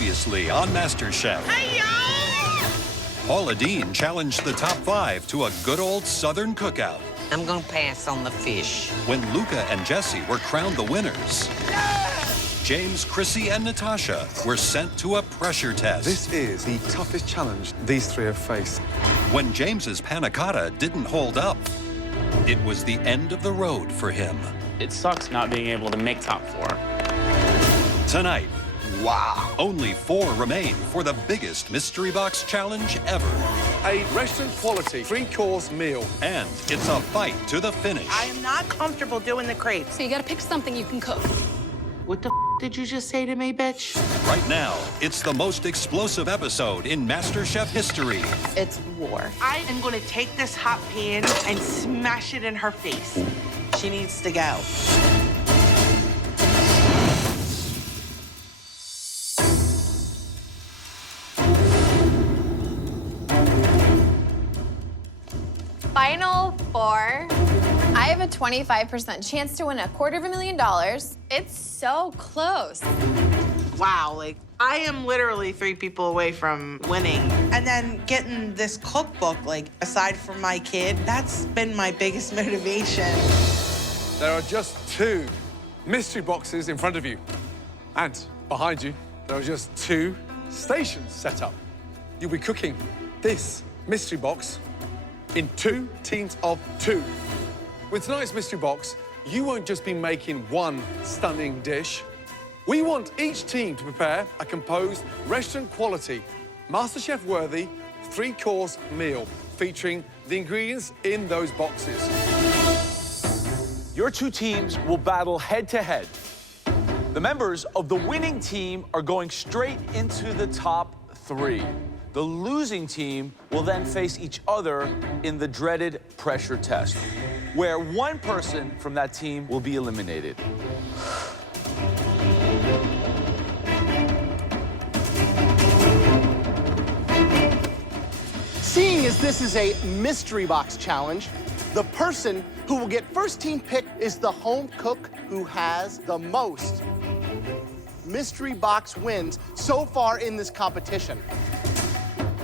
Previously on MasterChef. Hey-yo! Paula Deen challenged the top 5 to a good old Southern cookout. I'm gonna pass on the fish. When Luca and Jesse were crowned the winners, James, Chrissy, and Natasha were sent to a pressure test. This is the toughest challenge these three have faced. When James's panna cotta didn't hold up, it was the end of the road for him. It sucks not being able to make top 4. Tonight, wow, only 4 remain for the biggest mystery box challenge ever. A restaurant quality 3-course meal. And it's a fight to the finish. I am not comfortable doing the crepes. So you gotta pick something you can cook. What the did you just say to me, bitch? Right now, it's the most explosive episode in MasterChef history. It's war. I am gonna take this hot pan and smash it in her face. She needs to go. Final 4. I have a 25% chance to win $250,000. It's so close. Wow, like, I am literally 3 people away from winning. And then getting this cookbook, like, aside from my kid, that's been my biggest motivation. There are just 2 mystery boxes in front of you. And behind you, there are just 2 stations set up. You'll be cooking this mystery box in 2 teams of 2. With tonight's mystery box, you won't just be making one stunning dish. We want each team to prepare a composed, restaurant-quality, MasterChef-worthy 3-course meal featuring the ingredients in those boxes. Your 2 teams will battle head-to-head. The members of the winning team are going straight into the top 3. The losing team will then face each other in the dreaded pressure test, where one person from that team will be eliminated. Seeing as this is a mystery box challenge, the person who will get first team pick is the home cook who has the most mystery box wins so far in this competition.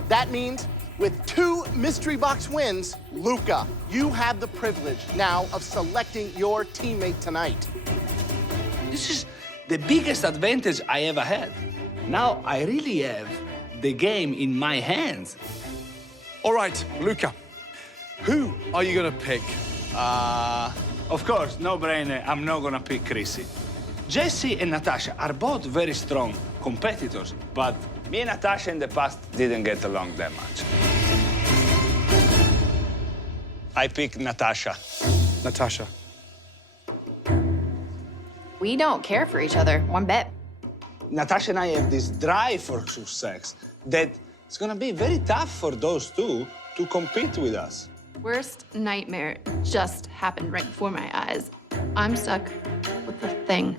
That means with 2 mystery box wins, Luca, you have the privilege now of selecting your teammate tonight. This is the biggest advantage I ever had. Now I really have the game in my hands. All right, Luca, who are you gonna pick? Of course, no brainer, I'm not gonna pick Chrissy. Jesse and Natasha are both very strong competitors, but me and Natasha in the past didn't get along that much. I pick Natasha. Natasha. We don't care for each other, one bit. Natasha and I have this drive for success that it's gonna be very tough for those 2 to compete with us. Worst nightmare just happened right before my eyes. I'm stuck with the thing.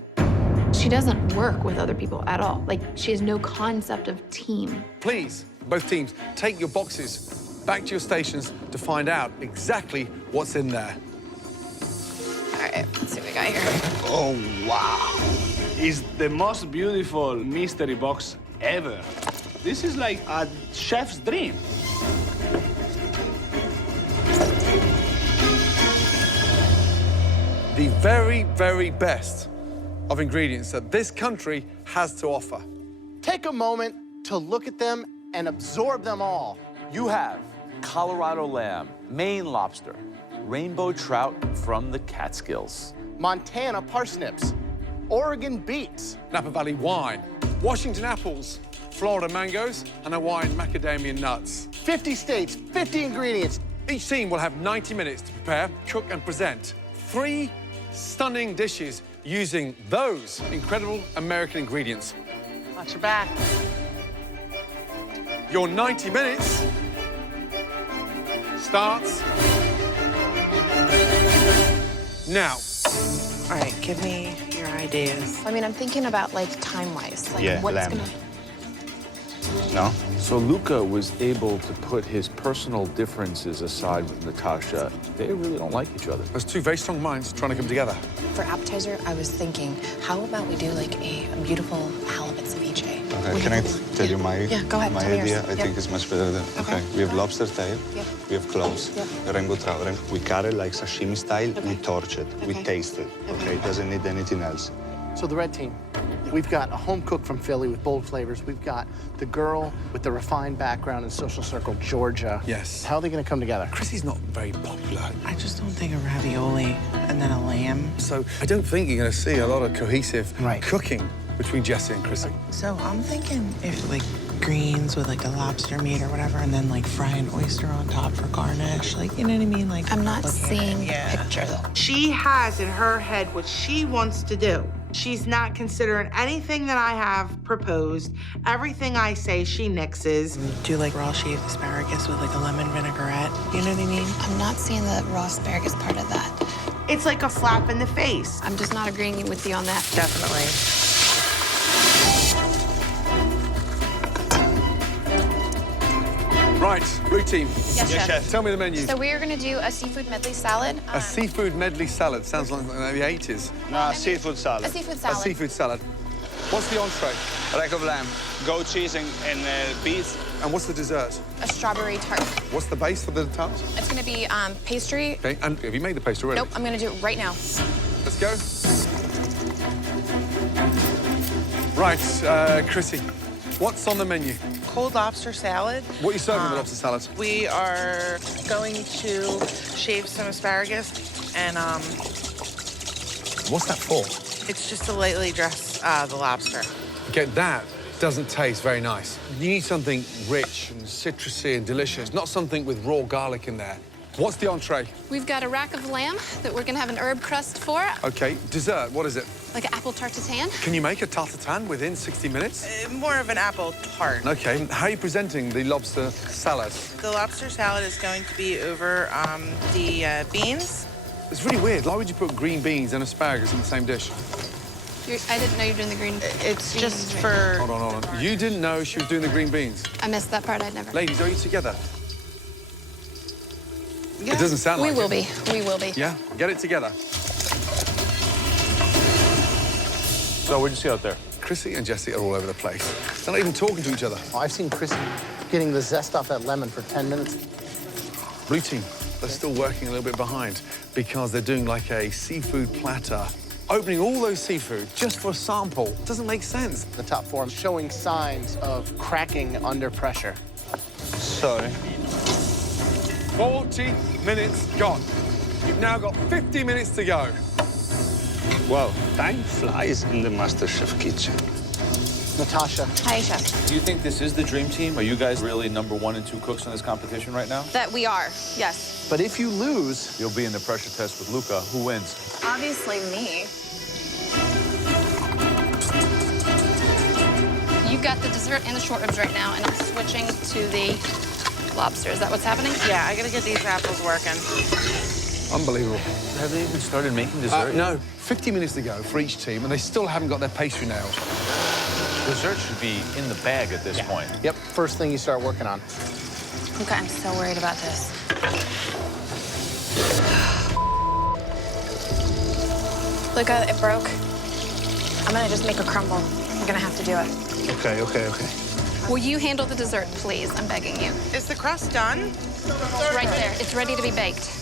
She doesn't work with other people at all. Like, she has no concept of team. Please, both teams, take your boxes back to your stations to find out exactly what's in there. All right, let's see what we got here. Oh, wow. It's the most beautiful mystery box ever. This is like a chef's dream. The very, very best of ingredients that this country has to offer. Take a moment to look at them and absorb them all. You have Colorado lamb, Maine lobster, rainbow trout from the Catskills, Montana parsnips, Oregon beets, Napa Valley wine, Washington apples, Florida mangoes, and Hawaiian macadamia nuts. 50 states, 50 ingredients. Each team will have 90 minutes to prepare, cook, and present 3 stunning dishes using those incredible American ingredients. Watch your back. Your 90 minutes starts now. All right, give me your ideas. I mean, I'm thinking about, like, time-wise. Like, Yeah, what's lamb. gonna... No? So Luca was able to put his personal differences aside with Natasha. They really don't like each other. There's 2 very strong minds trying to come together. For appetizer, I was thinking, how about we do like a beautiful halibut ceviche? Okay, can I tell you my, go ahead, my tell me yours. idea? I think it's much better than... Okay, we have lobster tail, we have cloves, rainbow trout. We cut it like sashimi style, we torch it, we taste it, okay? It doesn't need anything else. So the red team, we've got a home cook from Philly with bold flavors. We've got the girl with the refined background in social circle, Georgia. Yes. How are they going to come together? Chrissy's not very popular. I just don't think a ravioli and then a lamb. So I don't think you're going to see a lot of cohesive cooking between Jessie and Chrissy. So I'm thinking if like greens with like a lobster meat or whatever, and then like fry an oyster on top for garnish, like, you know what I mean? Like, I'm not seeing the picture, though. She has in her head what she wants to do. She's not considering anything that I have proposed. Everything I say, she nixes. Do like raw shaved asparagus with like a lemon vinaigrette. You know what I mean? I'm not seeing the raw asparagus part of that. It's like a slap in the face. I'm just not agreeing with you on that. Definitely. Right, blue team. Yes, chef. Tell me the menu. So we're gonna do a seafood medley salad. A seafood medley salad. Sounds like the 80s. No, seafood salad. A seafood A salad. seafood salad. What's the entree? Rack of lamb, goat cheese and beets. And what's the dessert? A strawberry tart. What's the base for the tart? It's gonna be pastry. Okay, and have you made the pastry already? Nope, I'm gonna do it right now. Let's go. Right, Chrissy, what's on the menu? Cold lobster salad. What are you serving with the lobster salad? We are going to shave some asparagus and What's that for? it's just to lightly dress the lobster. Okay, that doesn't taste very nice. You need something rich and citrusy and delicious, not something with raw garlic in there. What's the entree? We've got a rack of lamb that we're gonna have an herb crust for, Okay, dessert, what is it? like an apple tart tatin. Can you make a tarte tatin within 60 minutes? More of an apple tart. Okay, how are you presenting the lobster salad? The lobster salad is going to be over the beans. It's really weird. Why would you put green beans and asparagus in the same dish? I didn't know you were doing the green. It's beans just right for... Hold on. You didn't know she was doing the green beans? I missed that part. I'd never. Ladies, are you together? Yeah. It doesn't sound like We will it. be. We will be. Yeah? Get it together. So what'd you see out there? Chrissy and Jessie are all over the place. They're not even talking to each other. Oh, I've seen Chrissy getting the zest off that lemon for 10 minutes. Blue team, they're still working a little bit behind because they're doing like a seafood platter. Opening all those seafood just for a sample doesn't make sense. The top four showing signs of cracking under pressure. Sorry. 40 minutes gone. You've now got 50 minutes to go. Wow, time flies in the MasterChef kitchen. Natasha. Hi, chef. Do you think this is the dream team? Are you guys really number 1 and 2 cooks in this competition right now? That we are. Yes. But if you lose, You'll be in the pressure test with Luca. Who wins? Obviously me. You've got the dessert and the short ribs right now, and I'm switching to the lobster. Is that what's happening? Yeah, I gotta get these apples working. Unbelievable. Have they even started making dessert? No, 50 minutes to go for each team, and they still haven't got their pastry nailed. Dessert should be in the bag at this point. yep, first thing you start working on. Okay, I'm so worried about this. Look, it broke. I'm gonna just make a crumble. I'm gonna have to do it. Okay. Will you handle the dessert, please? I'm begging you. Is the crust done? It's right there. It's ready to be baked.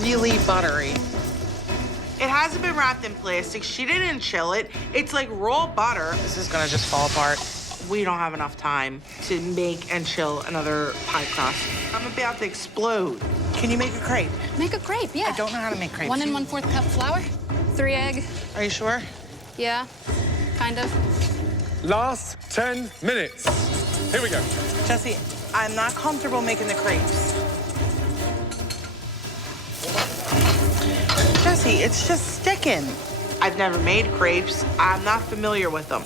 Really buttery. It hasn't been wrapped in plastic. She didn't chill it. It's like raw butter. This is gonna just fall apart. We don't have enough time to make and chill another pie crust. I'm about to explode. Can you make a crepe? Make a crepe, yeah. I don't know how to make crepes. 1 1/4 cup flour, 3 egg. Are you sure? Yeah, kind of. Last 10 minutes. Here we go. Jessie, I'm not comfortable making the crepes. Jessie, it's just sticking. I've never made crepes. I'm not familiar with them.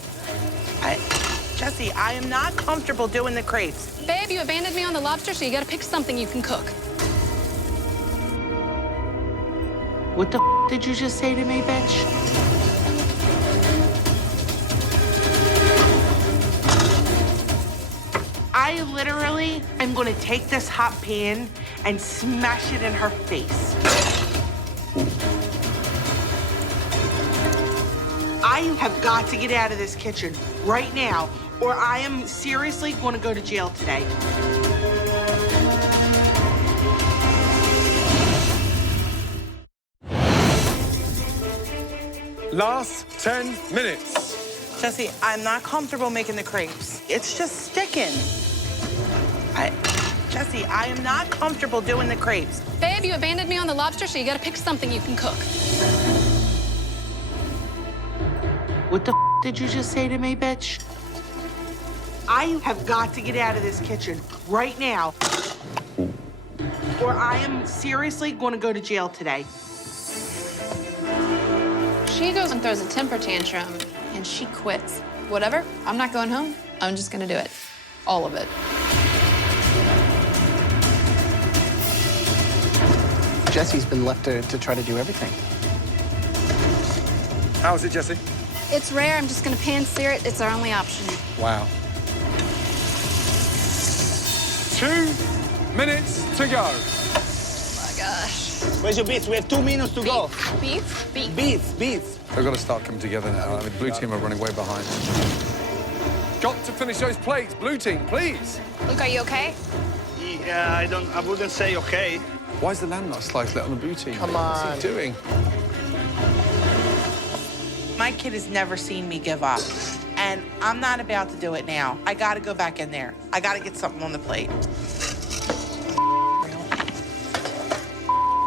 Jessie, I am not comfortable doing the crepes. Babe, you abandoned me on the lobster, so you gotta pick something you can cook. What the did you just say to me, bitch? I literally am gonna take this hot pan and smash it in her face. I have got to get out of this kitchen right now, or I am seriously going to go to jail today. Last 10 minutes. Jesse, I'm not comfortable making the crepes. It's just sticking. Jesse, I am not comfortable doing the crepes. Babe, you abandoned me on the lobster, so you gotta pick something you can cook. What the did you just say to me, bitch? I have got to get out of this kitchen right now, or I am seriously going to go to jail today. She goes and throws a temper tantrum, and she quits. Whatever, I'm not going home. I'm just gonna do it. All of it. Jesse's been left to try to do everything. How is it, Jesse? It's rare. I'm just gonna pan-sear it. It's our only option. Wow. 2 minutes to go. Oh my gosh. Where's your beets? We have 2 minutes to go. Beef? Beef. Beets. They've got to start coming together now. I mean, blue team are running way behind. Got to finish those plates. Blue team, please. Luke, are you okay? Yeah, I wouldn't say okay. Why is the lamb not sliced on the blue team? Come on. What's he doing? My kid has never seen me give up, and I'm not about to do it now. I got to go back in there. I got to get something on the plate.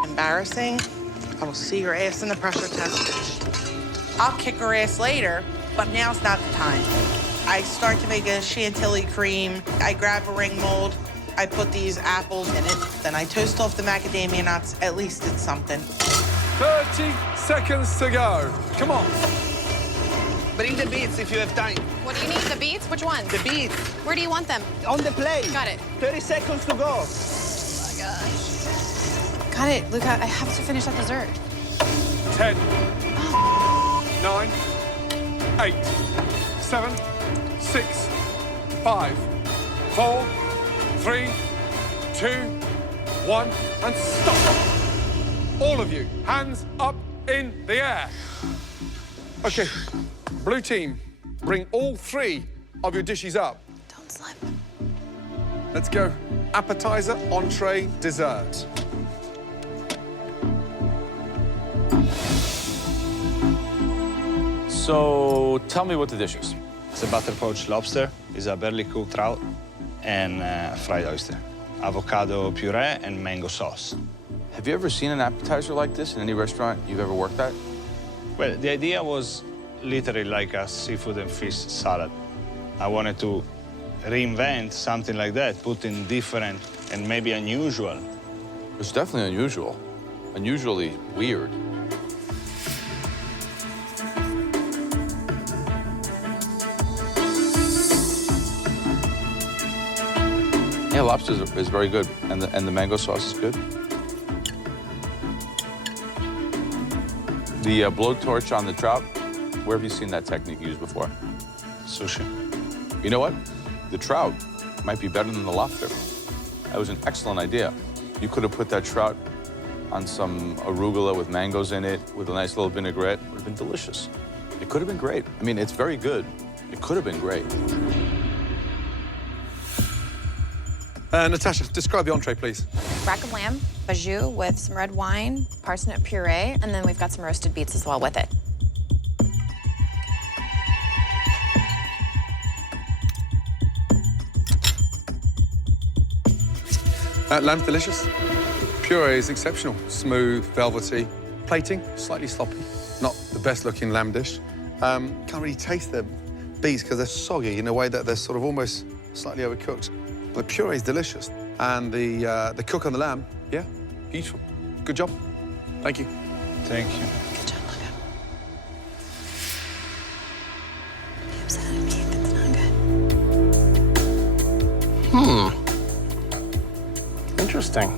Embarrassing. I will see your ass in the pressure test, bitch. I'll kick her ass later, but now's not the time. I start to make a chantilly cream. I grab a ring mold. I put these apples in it. Then I toast off the macadamia nuts. At least it's something. 30 seconds to go. Come on. Bring the beets if you have time. What do you need? The beets? Which ones? The beets. Where do you want them? On the plate. Got it. 30 seconds to go. Oh my gosh. Got it, Luca. I have to finish that dessert. 10, 9, 8, 7, 6, 5, 4, 3, 2, 1, and stop. All of you, hands up in the air. Okay, blue team, bring all 3 of your dishes up. Don't slip. Let's go. Appetizer, entree, dessert. So tell me what the dish is. It's a butter poached lobster, it's a barely cooked trout, and fried oyster. Avocado puree and mango sauce. Have you ever seen an appetizer like this in any restaurant you've ever worked at? Well, the idea was literally like a seafood and fish salad. I wanted to reinvent something like that, put in different and maybe unusual. It's definitely unusual. Unusually weird. Yeah, lobster is very good, and the mango sauce is good. The blowtorch on the trout, where have you seen that technique used before? Sushi. You know what? The trout might be better than the lobster. That was an excellent idea. You could have put that trout on some arugula with mangoes in it, with a nice little vinaigrette. It would have been delicious. It could have been great. I mean, it's very good. It could have been great. Natasha, describe the entree, please. Rack of lamb, bajou with some red wine, parsnip puree, and then we've got some roasted beets as well with it. Lamb's delicious. Puree is exceptional. Smooth, velvety. Plating, slightly sloppy. Not the best looking lamb dish. Can't really taste the beets because they're soggy in a way that they're sort of almost slightly overcooked. The puree is delicious. And the cook on the lamb, yeah, beautiful. Good job. Thank you. Thank you. Good job, Luca. Be upset at me if it's not good. Interesting.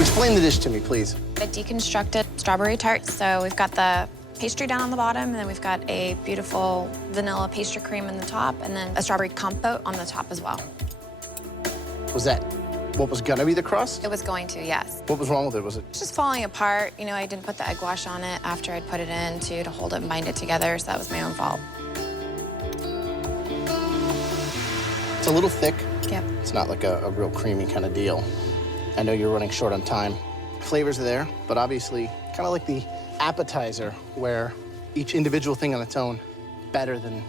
Explain the dish to me, please. A deconstructed strawberry tart. So we've got the pastry down on the bottom, and then we've got a beautiful vanilla pastry cream in the top, and then a strawberry compote on the top as well. Was that what was gonna be the crust? It was going to, yes. What was wrong with it? Was it? It's just falling apart. You know, I didn't put the egg wash on it after I'd put it in to hold it and bind it together, so that was my own fault. It's a little thick. Yep. It's not like a real creamy kind of deal. I know you're running short on time. Flavors are there, but obviously kind of like the appetizer where each individual thing on its own better than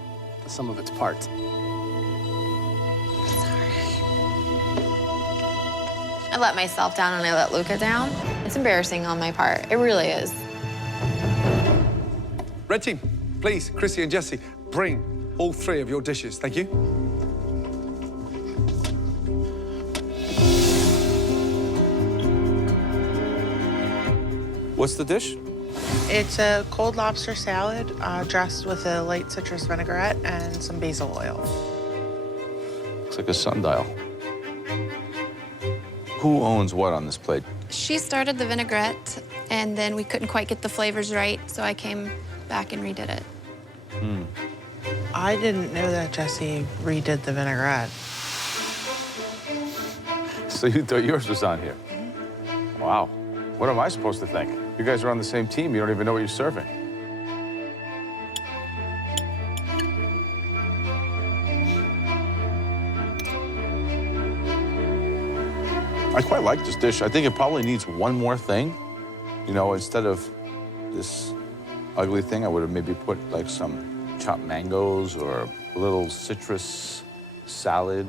the sum of its parts. I let myself down and I let Luca down. It's embarrassing on my part. It really is. Red team, please, Chrissy and Jesse, bring all 3 of your dishes. Thank you. What's the dish? It's a cold lobster salad dressed with a light citrus vinaigrette and some basil oil. Looks like a sundial. Who owns what on this plate? She started the vinaigrette, and then we couldn't quite get the flavors right, so I came back and redid it. I didn't know that Jesse redid the vinaigrette. So you thought yours was on here? Wow. What am I supposed to think? You guys are on the same team. You don't even know what you're serving. I quite like this dish. I think it probably needs one more thing. You know, instead of this ugly thing, I would have maybe put like some chopped mangoes or a little citrus salad.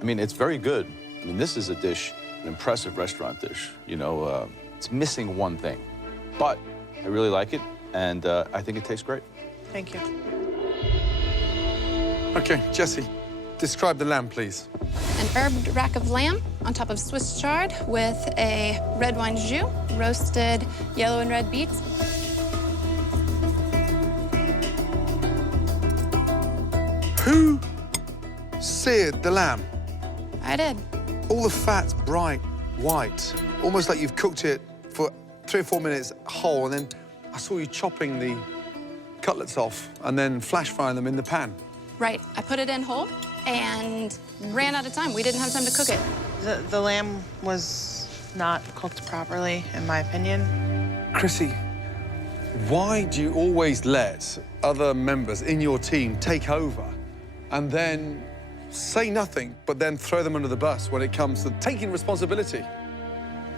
I mean, it's very good. I mean, this is a dish, an impressive restaurant dish. You know, it's missing one thing. But I really like it, and I think it tastes great. Thank you. Okay, Jesse, describe the lamb, please. An herbed rack of lamb on top of Swiss chard with a red wine jus, roasted yellow and red beets. Who seared the lamb? I did. All the fat's bright white, almost like you've cooked it for 3 or 4 minutes whole, and then I saw you chopping the cutlets off and then flash frying them in the pan. Right. I put it in whole and ran out of time. We didn't have time to cook it. The lamb was not cooked properly, in my opinion. Chrissy, why do you always let other members in your team take over and then say nothing, but then throw them under the bus when it comes to taking responsibility?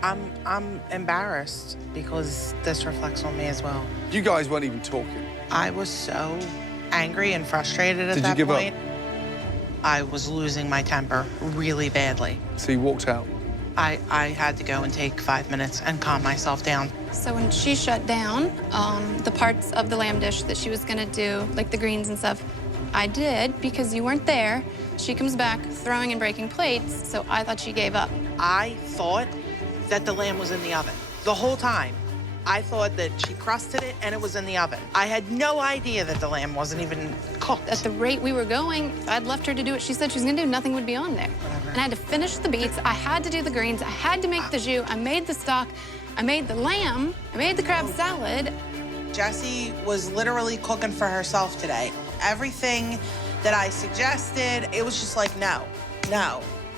I'm embarrassed because this reflects on me as well. You guys weren't even talking. I was so angry and frustrated at Did you that give up? point. I was losing my temper really badly. So you walked out. I had to go and take 5 minutes and calm myself down. So when she shut down the parts of the lamb dish that she was gonna do, like the greens and stuff, I did because you weren't there. She comes back throwing and breaking plates, so I thought she gave up. I thought that the lamb was in the oven the whole time. I thought that she crusted it and it was in the oven. I had no idea that the lamb wasn't even cooked. At the rate we were going, if I'd left her to do what she said she was gonna do, nothing would be on there. And I had to finish the beets, I had to do the greens, I had to make the jus, I made the stock, I made the lamb, I made the crab salad. Jessie was literally cooking for herself today. Everything that I suggested, it was just like, no,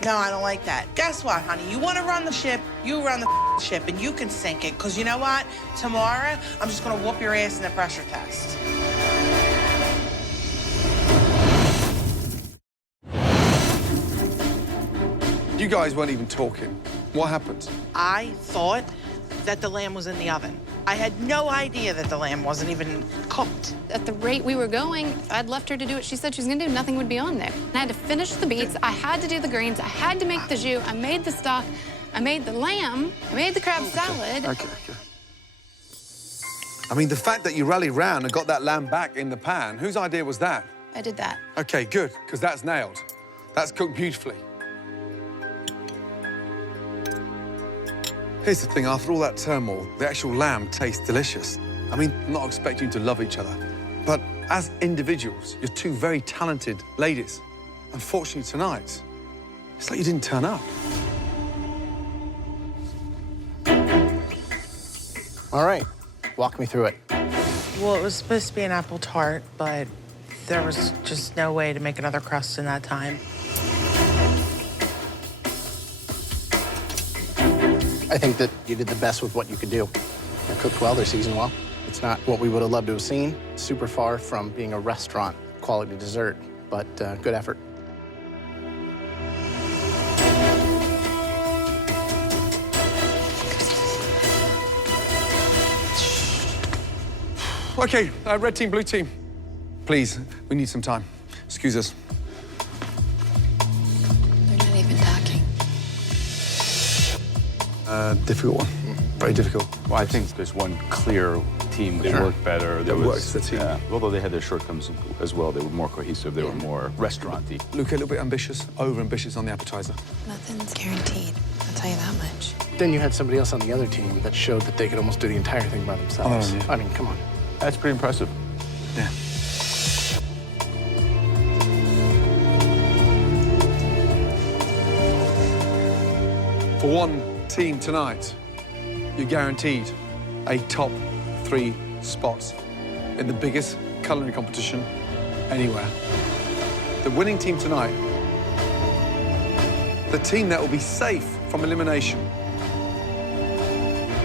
I don't like that. Guess what, honey? You want to run the ship, you run the ship, and you can sink it. Because you know what? Tomorrow, I'm just going to whoop your ass in the pressure test. You guys weren't even talking. What happened? I thought that the lamb was in the oven. I had no idea that the lamb wasn't even cooked. At the rate we were going, if I'd left her to do what she said she was gonna do, nothing would be on there. And I had to finish the beets, I had to do the greens, I had to make the jus, I made the stock, I made the lamb, I made the crab salad. Okay. I mean, the fact that you rallied round and got that lamb back in the pan, whose idea was that? I did that. Okay, good, because that's nailed. That's cooked beautifully. Here's the thing, after all that turmoil, the actual lamb tastes delicious. I mean, I'm not expecting you to love each other, but as individuals, you're two very talented ladies. Unfortunately, tonight, it's like you didn't turn up. All right, walk me through it. Well, it was supposed to be an apple tart, but there was just no way to make another crust in that time. I think that you did the best with what you could do. They cooked well, they seasoned well. It's not what we would have loved to have seen. Super far from being a restaurant quality dessert, but good effort. Okay, red team, blue team. Please, we need some time. Excuse us. They're not even talking. Difficult one. Very difficult. Well, I think there's one clear team that worked better. That works, the team. Although they had their shortcomings as well, they were more cohesive. They were more restaurant-y. Luke, a little bit ambitious, over-ambitious on the appetizer. Nothing's guaranteed, I'll tell you that much. Then you had somebody else on the other team that showed that they could almost do the entire thing by themselves. Oh, yeah. I mean, come on. That's pretty impressive. Yeah. For one team tonight, you're guaranteed a top 3 spots in the biggest culinary competition anywhere. The winning team tonight, the team that will be safe from elimination.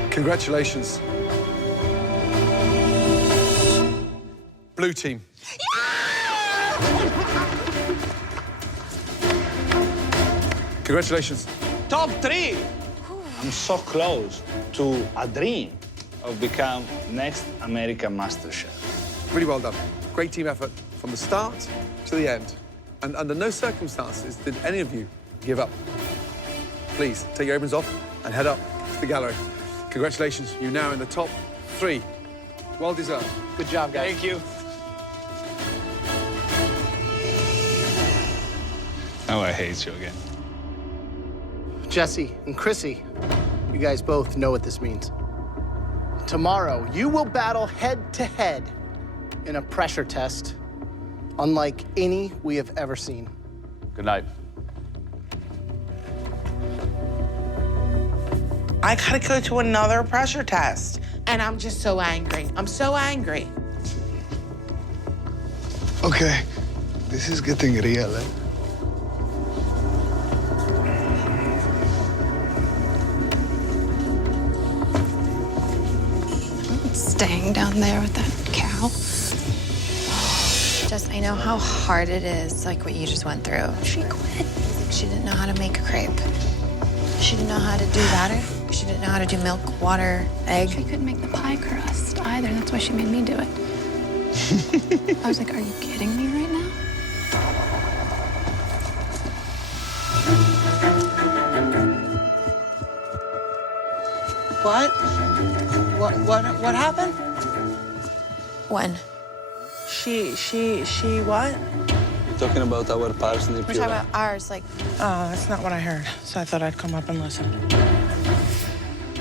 Congratulations. Blue team. Congratulations. Top 3! I'm so close to a dream of become next American MasterChef. Really well done. Great team effort from the start to the end. And under no circumstances did any of you give up. Please, take your aprons off and head up to the gallery. Congratulations, you're now in the top 3. Well deserved. Good job, guys. Thank you. Oh, I hate you again. Jesse and Chrissy, you guys both know what this means. Tomorrow, you will battle head-to-head in a pressure test unlike any we have ever seen. Good night. I gotta go to another pressure test. And I'm just so angry. I'm so angry. Okay, this is getting real, eh? Staying down there with that cow. Just, I know how hard it is, like what you just went through. She quit. She didn't know how to make a crepe. She didn't know how to do batter. She didn't know how to do milk, water, egg. She couldn't make the pie crust either. That's why she made me do it. I was like, are you kidding me right now? What? What happened? When? She what? Talking about our parsnip. We're talking about ours, like... Oh, that's not what I heard. So I thought I'd come up and listen.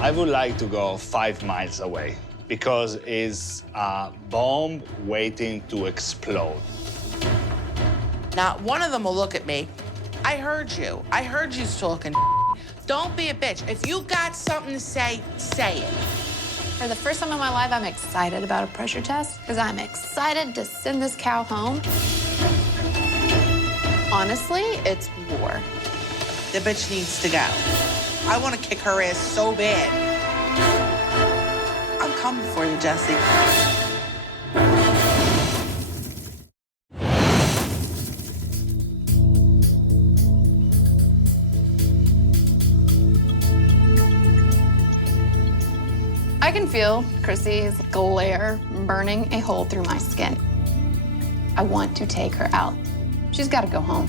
I would like to go 5 miles away because it's a bomb waiting to explode. Not one of them will look at me. I heard you. I heard you talking. Don't be a bitch. If you got something to say, say it. For the first time in my life, I'm excited about a pressure test because I'm excited to send this cow home. Honestly, it's war. The bitch needs to go. I want to kick her ass so bad. I'm coming for you, Jesse. I can feel Chrissy's glare burning a hole through my skin. I want to take her out. She's got to go home.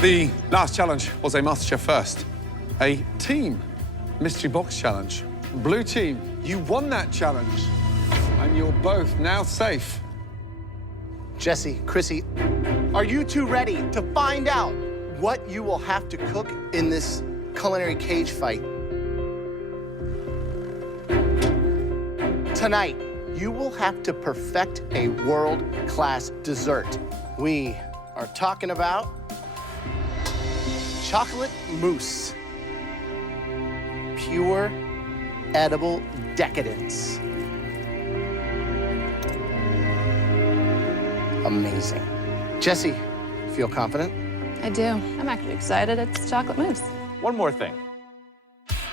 The last challenge was a MasterChef first, a team mystery box challenge. Blue team, you won that challenge, and you're both now safe. Jesse, Chrissy, are you two ready to find out what you will have to cook in this culinary cage fight? Tonight, you will have to perfect a world-class dessert. We are talking about chocolate mousse. Pure edible decadence. Amazing. Jesse, feel confident? I do. I'm actually excited. It's chocolate mousse. One more thing.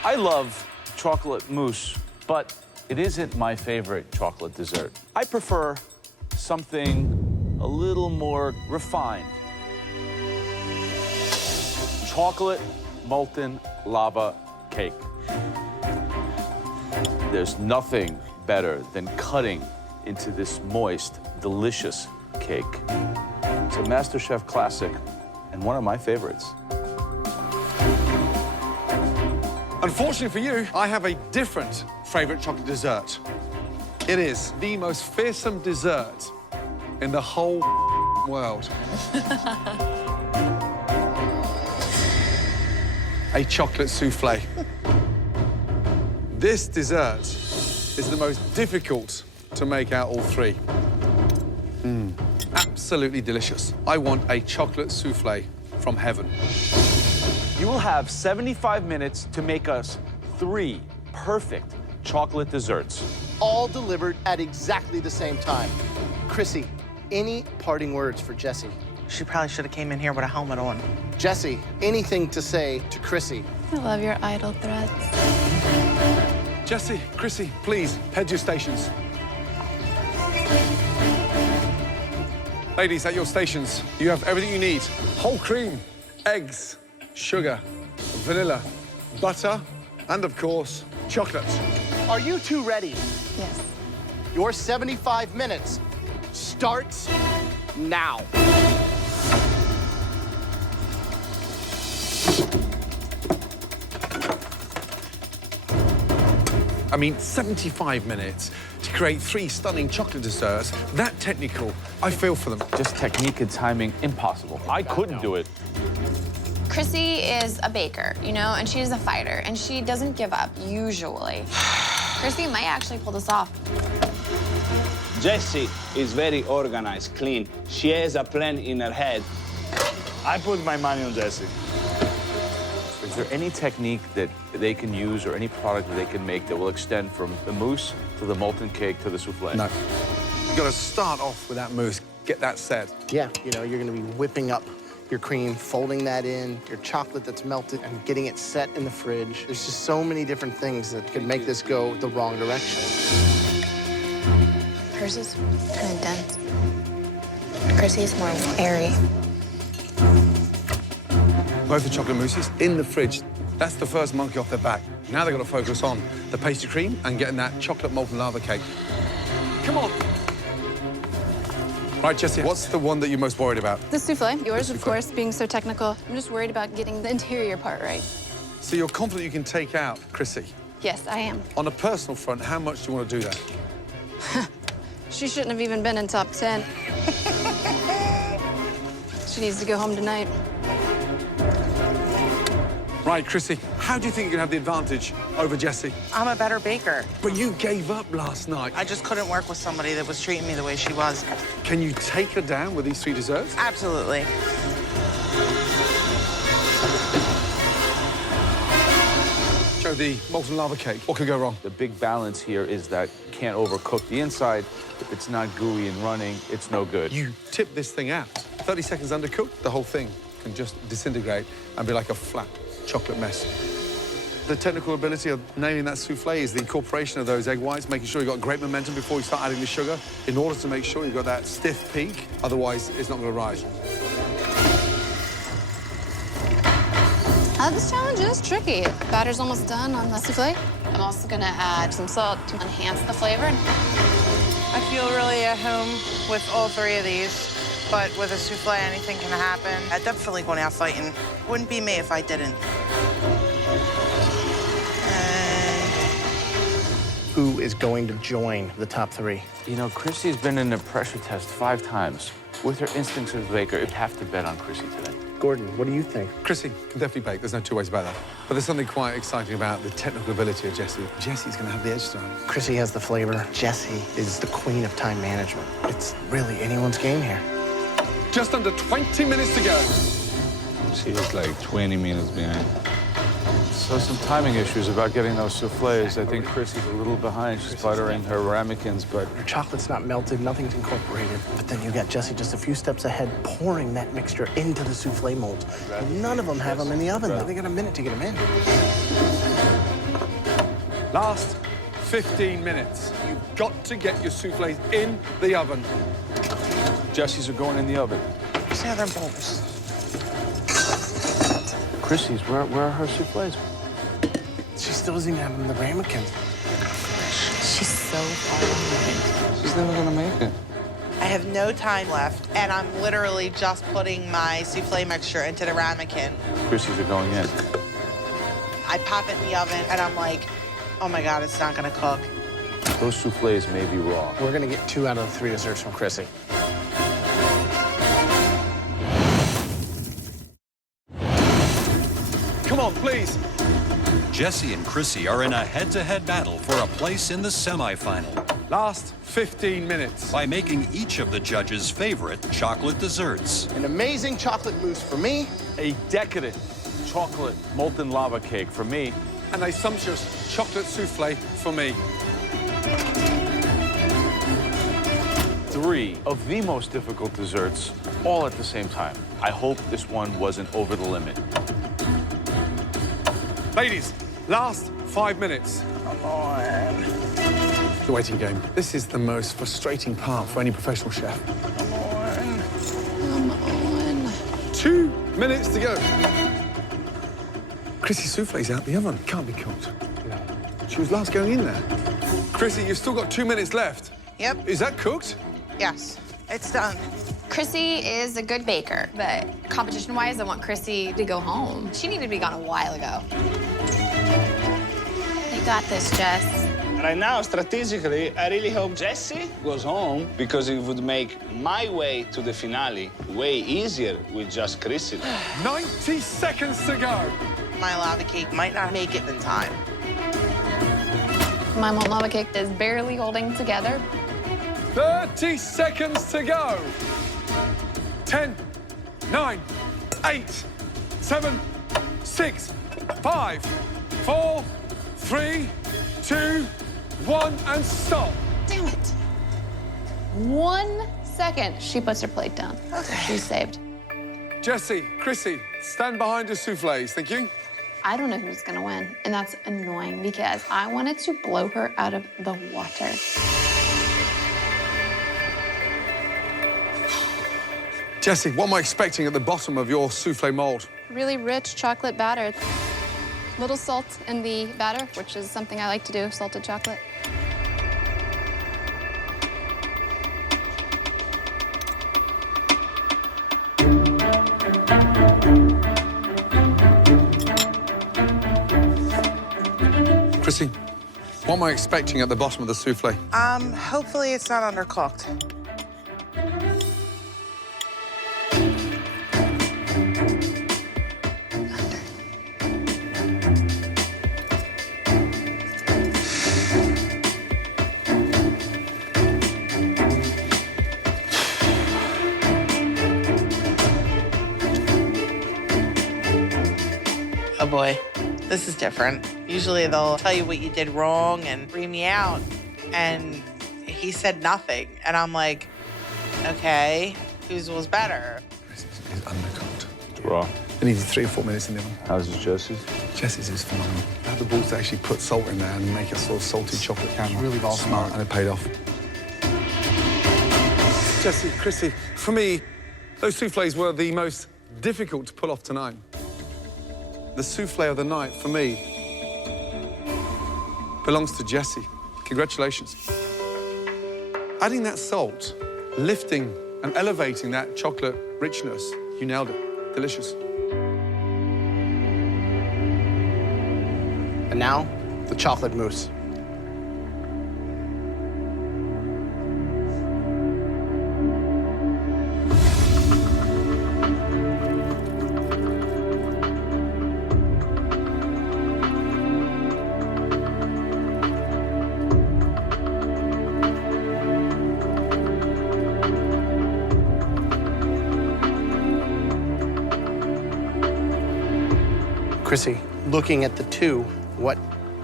I love chocolate mousse, but it isn't my favorite chocolate dessert. I prefer something a little more refined. Chocolate molten lava cake. There's nothing better than cutting into this moist, delicious cake. It's a MasterChef classic and one of my favorites. Unfortunately for you, I have a different favorite chocolate dessert. It is the most fearsome dessert in the whole world. A chocolate souffle. This dessert is the most difficult to make out all three. Absolutely delicious. I want a chocolate souffle from heaven. You will have 75 minutes to make us 3 perfect chocolate desserts. All delivered at exactly the same time. Chrissy, any parting words for Jesse? She probably should have came in here with a helmet on. Jesse, anything to say to Chrissy? I love your idle threats. Jesse, Chrissy, please, head to your stations. Ladies, at your stations, you have everything you need. Whole cream, eggs, sugar, vanilla, butter, and of course, chocolate. Are you two ready? Yes. Your 75 minutes starts now. I mean, 75 minutes to create 3 stunning chocolate desserts, that technical, I feel for them. Just technique and timing, impossible. I couldn't do it. Chrissy is a baker, you know, and she's a fighter, and she doesn't give up, usually. Chrissy might actually pull this off. Jessie is very organized, clean. She has a plan in her head. I put my money on Jessie. Is there any technique that they can use or any product that they can make that will extend from the mousse to the molten cake to the souffle? No. You've got to start off with that mousse, get that set. Yeah, you know, you're gonna be whipping up your cream, folding that in, your chocolate that's melted, and getting it set in the fridge. There's just so many different things that could make this go the wrong direction. Hers is kind of dense. Chrissy's more airy. Both the chocolate mousses in the fridge. That's the first monkey off their back. Now they've got to focus on the pastry cream and getting that chocolate molten lava cake. Come on. Right, Jessie, what's the one that you're most worried about? The souffle. Yours, of course, being so technical. I'm just worried about getting the interior part right. So you're confident you can take out Chrissy? Yes, I am. On a personal front, how much do you want to do that? She shouldn't have even been in top 10. She needs to go home tonight. Right, Chrissy, how do you think you can have the advantage over Jessie? I'm a better baker. But you gave up last night. I just couldn't work with somebody that was treating me the way she was. Can you take her down with these 3 desserts? Absolutely. Show the molten lava cake. What could go wrong? The big balance here is that you can't overcook the inside. If it's not gooey and running, it's no good. You tip this thing out. 30 seconds undercooked, the whole thing can just disintegrate and be like a flat chocolate mess. The technical ability of nailing that souffle is the incorporation of those egg whites, making sure you've got great momentum before you start adding the sugar in order to make sure you've got that stiff peak. Otherwise, it's not going to rise. This challenge is tricky. Batter's almost done on the souffle. I'm also gonna add some salt to enhance the flavor. I feel really at home with all 3 of these, but with a souffle, anything can happen. I'm definitely going out fighting. Wouldn't be me if I didn't. Who is going to join the top 3? You know, Chrissy's been in a pressure test 5 times. With her instincts as a baker, you'd have to bet on Chrissy today. Gordon, what do you think? Chrissy can definitely bake. There's no 2 ways about that. But there's something quite exciting about the technical ability of Jessie. Jessie's going to have the edge to her. Chrissy has the flavor. Jessie is the queen of time management. It's really anyone's game here. Just under 20 minutes to go. She is like 20 minutes behind. So some timing issues about getting those souffles. I think Chrissy's a little behind. She's buttering her ramekins, but Her chocolate's not melted, nothing's incorporated. But then you got Jesse just a few steps ahead, pouring that mixture into the souffle molds. None of them have them in the oven. They got a minute to get them in. Last 15 minutes. You've got to get your souffles in the oven. Jesse's are going in the oven. See how they're bowls. Chrissy's, where are her souffles? She still doesn't even have them in the ramekin. She's so far behind. She's never gonna make it. I have no time left, and I'm literally just putting my souffle mixture into the ramekin. Chrissy's are going in. I pop it in the oven, and I'm like, oh my God, it's not gonna cook. Those souffles may be raw. We're gonna get 2 out of the 3 desserts from Chrissy. Come on, please. Jesse and Chrissy are in a head-to-head battle for a place in the semifinal. Last 15 minutes. By making each of the judges' favorite chocolate desserts. An amazing chocolate mousse for me. A decadent chocolate molten lava cake for me. And a sumptuous chocolate souffle for me. 3 of the most difficult desserts, all at the same time. I hope this one wasn't over the limit. Ladies, last 5 minutes. Come on. The waiting game. This is the most frustrating part for any professional chef. Come on. Come on. 2 minutes to go. Chrissy's souffle's out the oven. Can't be cooked. She was last going in there. Chrissy, you've still got 2 minutes left. Yep. Is that cooked? Yes, it's done. Chrissy is a good baker, but competition-wise, I want Chrissy to go home. She needed to be gone a while ago. You got this, Jess. Right now, strategically, I really hope Jesse goes home because it would make my way to the finale way easier with just Chrissy. 90 seconds to go. My lava cake might not make it in time. My molten lava cake is barely holding together. 30 seconds to go. 10, 9, 8, 7, 6, 5, 4, 3, 2, 1, and stop. Damn it. 1 second. She puts her plate down. Okay. She's saved. Jesse, Chrissy, stand behind your souffles. Thank you. I don't know who's gonna win, and that's annoying because I wanted to blow her out of the water. Jesse, what am I expecting at the bottom of your souffle mold? Really rich chocolate batter. Little salt in the batter, which is something I like to do, salted chocolate. Chrissy, what am I expecting at the bottom of the souffle? Hopefully it's not undercooked. Oh boy, this is different. Usually they'll tell you what you did wrong and bring me out. And he said nothing. And I'm like, okay, whose was better? It's undercooked. Raw. It needed 3 or 4 minutes in the oven. How's Jesse's? Jesse's is phenomenal. I had the balls to actually put salt in there and make a sort of salty chocolate caramel. Really well smart, and it paid off. Jesse, Chrissy, for me, those souffles were the most difficult to pull off tonight. The souffle of the night, for me, belongs to Jesse. Congratulations. Adding that salt, lifting and elevating that chocolate richness, you nailed it. Delicious. And now, the chocolate mousse. Chrissy, Looking at the two, what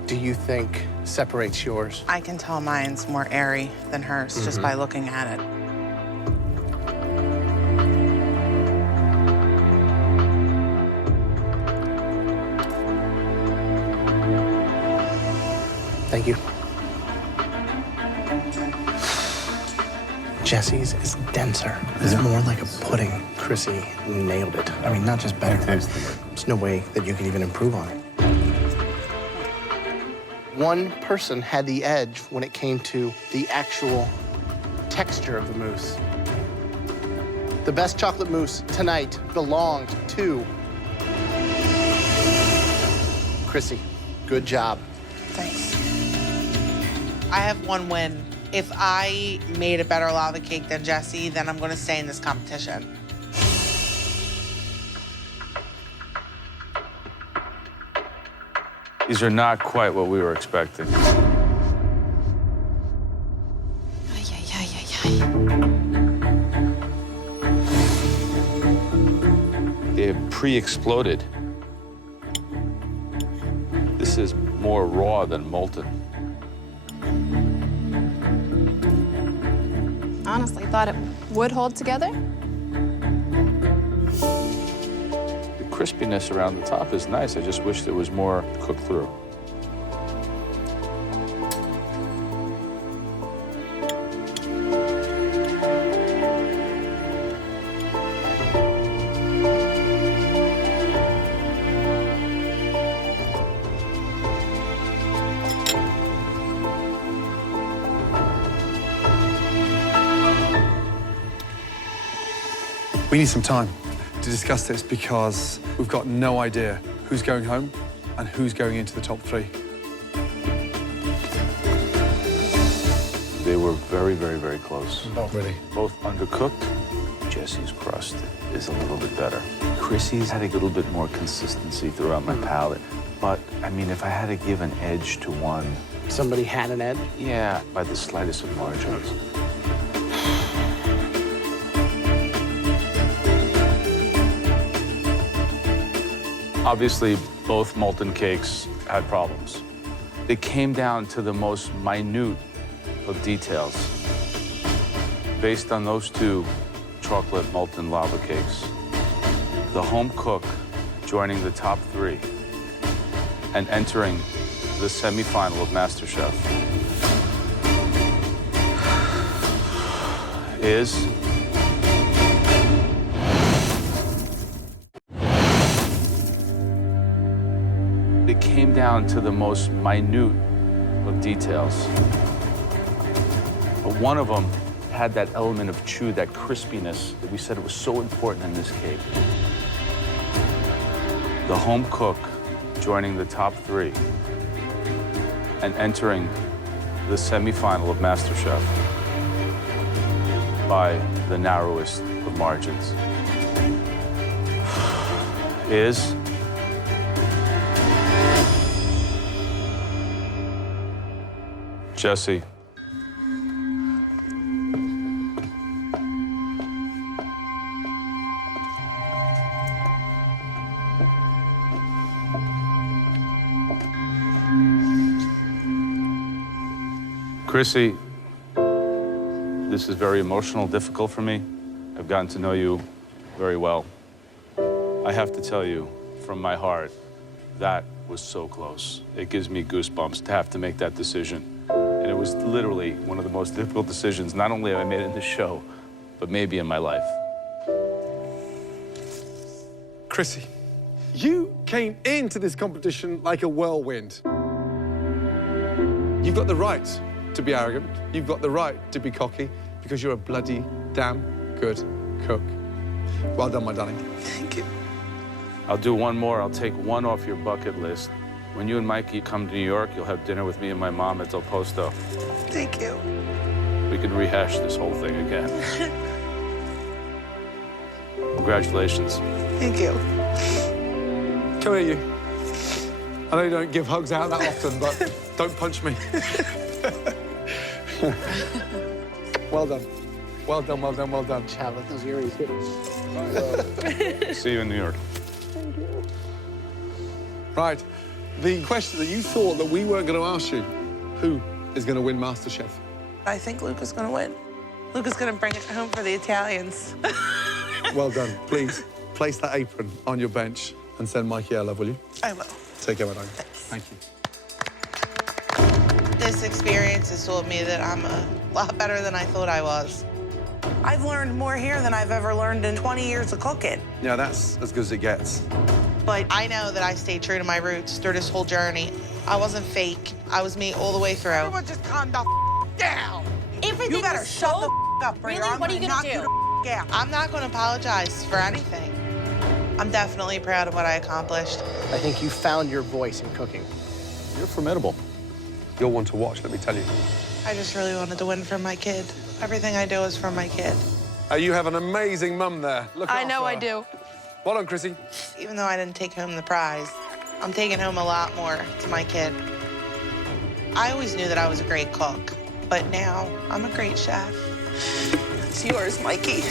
do you think separates yours? I can tell mine's more airy than hers just by looking at it. Thank you. Jesse's is denser. It's more like a pudding. Chrissy nailed it. I mean, not just better. There's no way that you could even improve on it. One person had the edge when it came to the actual texture of the mousse. The best chocolate mousse tonight belonged to Chrissy. Good job. Thanks. I have one win. If I made a better lava cake than Jesse, then I'm gonna stay in this competition. These are not quite what we were expecting. They have pre-exploded. This is more raw than molten. Honestly, thought it would hold together. The crispiness around the top is nice. I just wish there was more cooked through. We need some time to discuss this because we've got no idea who's going home and who's going into the top 3. They were very, very, very close. Oh, really? Both undercooked. Jesse's crust is a little bit better. Chrissy's had a little bit more consistency throughout my palate. But, I mean, if I had to give an edge to one... Somebody had an edge? Yeah, by the slightest of margins. Obviously, both molten cakes had problems. It came down to the most minute of details. Based on those two chocolate molten lava cakes, the home cook joining the top 3 and entering the semifinal of MasterChef is... It came down to the most minute of details. But one of them had that element of chew, that crispiness that we said it was so important in this cake. The home cook joining the top 3 and entering the semifinal of MasterChef by the narrowest of margins is... Jesse. Chrissy, this is very emotional, difficult for me. I've gotten to know you very well. I have to tell you, from my heart, that was so close. It gives me goosebumps to have to make that decision. And it was literally one of the most difficult decisions, not only have I made it in this show, but maybe in my life. Chrissy, you came into this competition like a whirlwind. You've got the right to be arrogant. You've got the right to be cocky because you're a bloody damn good cook. Well done, my darling. Thank you. I'll do one more. I'll take one off your bucket list. When you and Mikey come to New York, you'll have dinner with me and my mom at Del Posto. Thank you. We can rehash this whole thing again. Congratulations. Thank you. Come here, you. I know you don't give hugs out that often, but don't punch me. Well done. Well done, well done, well done. Chad, let those earrings hit us. See you in New York. Thank you. Right. The question that you thought that we weren't going to ask you, who is going to win MasterChef? I think Luca's gonna win. Luca's gonna bring it home for the Italians. Well done. Please place that apron on your bench and send Mikey our love, will you? I will. Take care, madam. Thank you. This experience has told me that I'm a lot better than I thought I was. I've learned more here than I've ever learned in 20 years of cooking. Yeah, that's as good as it gets. But I know that I stayed true to my roots through this whole journey. I wasn't fake. I was me all the way through. Everyone just calm the down. Everything You better is shut so... the up, Brie, Really? or I'm What are you knock gonna do? the out. I'm not gonna apologize for anything. I'm definitely proud of what I accomplished. I think you found your voice in cooking. You're formidable. You're one to watch, let me tell you. I just really wanted to win for my kid. Everything I do is for my kid. You have an amazing mum there. Look I after know her. I do. Well done, Chrissy. Even though I didn't take home the prize, I'm taking home a lot more to my kid. I always knew that I was a great cook, but now I'm a great chef. It's yours, Mikey.